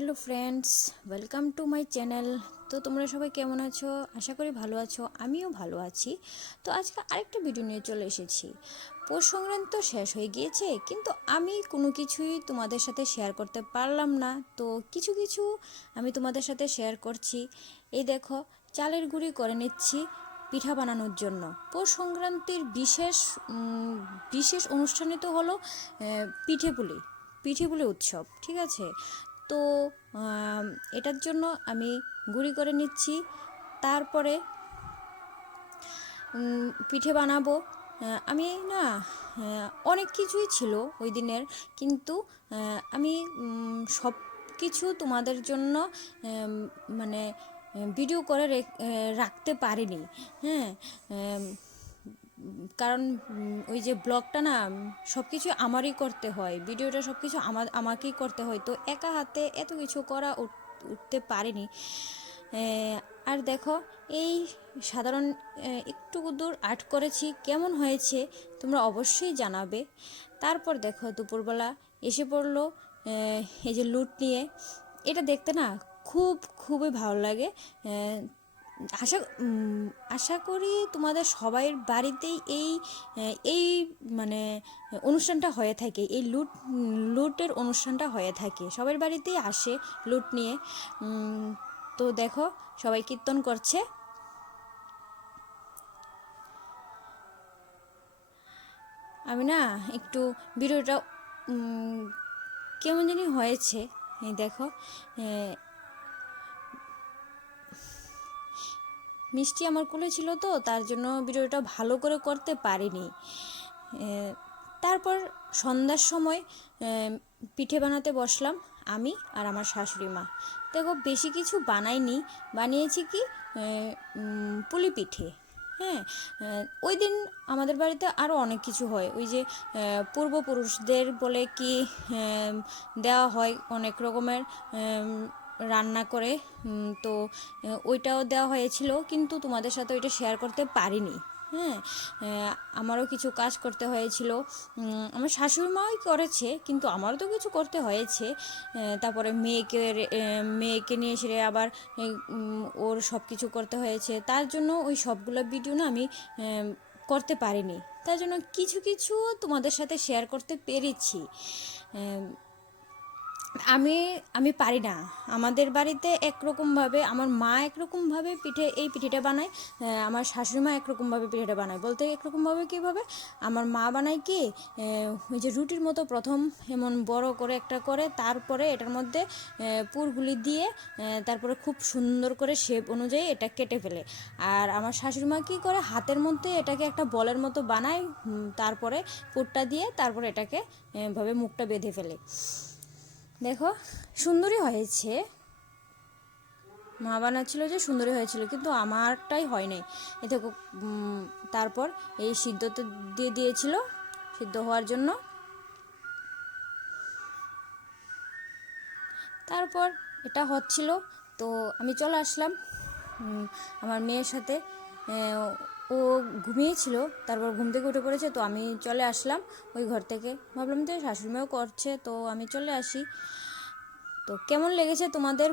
Hello friends, welcome to my channel. তো তোমরা সবাই কেমন আছো? আশা করি ভালো আছো, আমিও ভালো আছি। তো আজকে আরেকটা ভিডিও নিয়ে চলে এসেছি। পৌষ সংক্রান্তি তো শেষ হয়ে গিয়েছে, কিন্তু আমি কোনো কিছুই তোমাদের সাথে শেয়ার করতে পারলাম না। তো কিছু কিছু আমি তোমাদের সাথে শেয়ার করছি। এই দেখো, চালের গুঁড়ি করে নিচ্ছি পিঠা বানানোর জন্য। পৌষ সংক্রান্তির বিশেষ অনুষ্ঠানে তো হলো পিঠে পুলি উৎসব, ঠিক আছে? তো এটার জন্য আমি গুঁড়ি করে নিচ্ছি। তারপরে পিঠে বানাবো। আমি না অনেক কিছুই ছিল ওই দিনের, কিন্তু আমি সব কিছু তোমাদের জন্য মানে ভিডিও করে রাখতে পারিনি। হ্যাঁ, কারণ ওই যে ব্লগটা না সব কিছু আমারই করতে হয়, ভিডিওটা সব কিছু আমাকেই করতে হয়, তো একা হাতে এত কিছু উঠতে পারিনি। আর দেখো, এই সাধারণ একটু দূর আর্ট করেছি, কেমন হয়েছে তোমরা অবশ্যই জানাবে। তারপর দেখো, দুপুরবেলা এসে পড়লো এই যে লুট নিয়ে। এটা দেখতে না খুবই ভালো লাগে। আশা আশা করি তোমাদের সবাই বাড়িতেই এই মানে অনুষ্ঠানটা হয়ে থাকে, এই লুটের অনুষ্ঠানটা হয়ে থাকে, সবার বাড়িতেই আসে লুট নিয়ে। তো দেখো, সবাই কীর্তন করছে। আমি না একটু ভিডিওটা কেমন জানি হয়েছে। এই দেখো, মিষ্টি আমার কোলে ছিল, তো তার জন্য ভিডিওটা ভালো করে করতে পারিনি। তারপর সন্ধ্যার সময় পিঠে বানাতে বসলাম আমি আর আমার শাশুড়ি মা। দেখো, বেশি কিছু বানাইনি, বানিয়েছি কি পুলি পিঠে। হ্যাঁ, ওই দিন আমাদের বাড়িতে আরও অনেক কিছু হয়। ওই যে পূর্বপুরুষদের বলে কি দেওয়া হয় অনেক রকমের রান্না করে। তো ওইটাও দেওয়া হয়েছিল, কিন্তু তোমাদের সাথে ওইটা শেয়ার করতে পারিনি। হ্যাঁ, আমারও কিছু কাজ করতে হয়েছিল। আমার শাশুড়ি মাই করেছে, কিন্তু আমারও তো কিছু করতে হয়েছে। তারপরে মেয়েকে নিয়ে এসে আবার ওর সব কিছু করতে হয়েছে, তার জন্য ওই সবগুলো ভিডিও না আমি করতে পারিনি। তার জন্য কিছু কিছু তোমাদের সাথে শেয়ার করতে পেরেছি। আমি আমি পারি না। আমাদের বাড়িতে একরকমভাবে আমার মা একরকমভাবে এই পিঠেটা বানায়, আমার শাশুড়ি মা একরকমভাবে পিঠেটা বানায়। বলতে একরকমভাবে কীভাবে, আমার মা বানায় কি ওই যে রুটির মতো প্রথম এমন বড় করে একটা করে, তারপরে এটার মধ্যে পুরগুলি দিয়ে তারপরে খুব সুন্দর করে শেপ অনুযায়ী এটা কেটে ফেলে। আর আমার শাশুড়ি মা কী করে, হাতের মধ্যে এটাকে একটা বলের মতো বানায়, তারপরে পুরটা দিয়ে তারপরে এটাকে ভাবে মুখটা বেঁধে ফেলে। দেখো, সুন্দরই হয়েছে, মা বানাচ্ছিল যে সুন্দরই হয়েছিল, কিন্তু আমারটাই হয় নাই। এ দেখো, তারপর এই সিদ্ধতে দিয়ে দিয়েছিল সিদ্ধ হওয়ার জন্য। তারপর এটা হচ্ছিল, তো আমি চলে আসলাম আমার মেয়ের সাথে। ও ঘুমিয়েছিল, তারপর ঘুম থেকে উঠে পড়েছে, তো আমি চলে আসলাম ওই ঘর থেকে। ভাবলাম যে শাশুড়ি মাও করছে, তো আমি চলে আসি। তো কেমন লেগেছে তোমাদের?